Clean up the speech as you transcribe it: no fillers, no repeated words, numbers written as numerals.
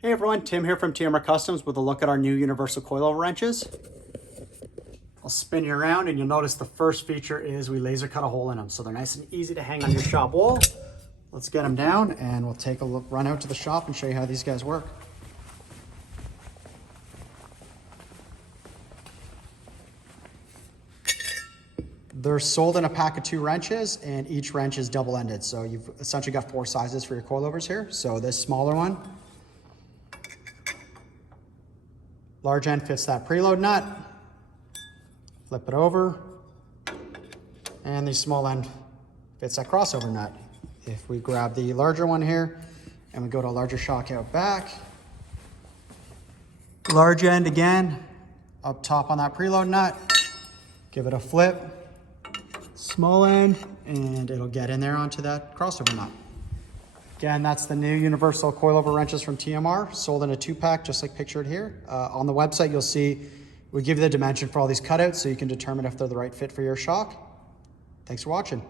Hey everyone, Tim here from TMR Customs with a look at our new universal coilover wrenches. I'll spin you around and you'll notice the first feature is we laser cut a hole in them. So they're nice and easy to hang on your shop wall. Let's get them down and we'll take a look, run out to the shop and show you how these guys work. They're sold in a pack of 2 wrenches and each wrench is double-ended. So you've essentially got 4 sizes for your coilovers here. So this smaller one, large end fits that preload nut. Flip it over. And the small end fits that crossover nut. If we grab the larger one here and we go to a larger shock out back, large end again, up top on that preload nut, give it a flip, small end, and it'll get in there onto that crossover nut. Again, that's the new universal coilover wrenches from TMR, sold in a 2-pack, just like pictured here. On the website, you'll see we give you the dimension for all these cutouts so you can determine if they're the right fit for your shock. Thanks for watching.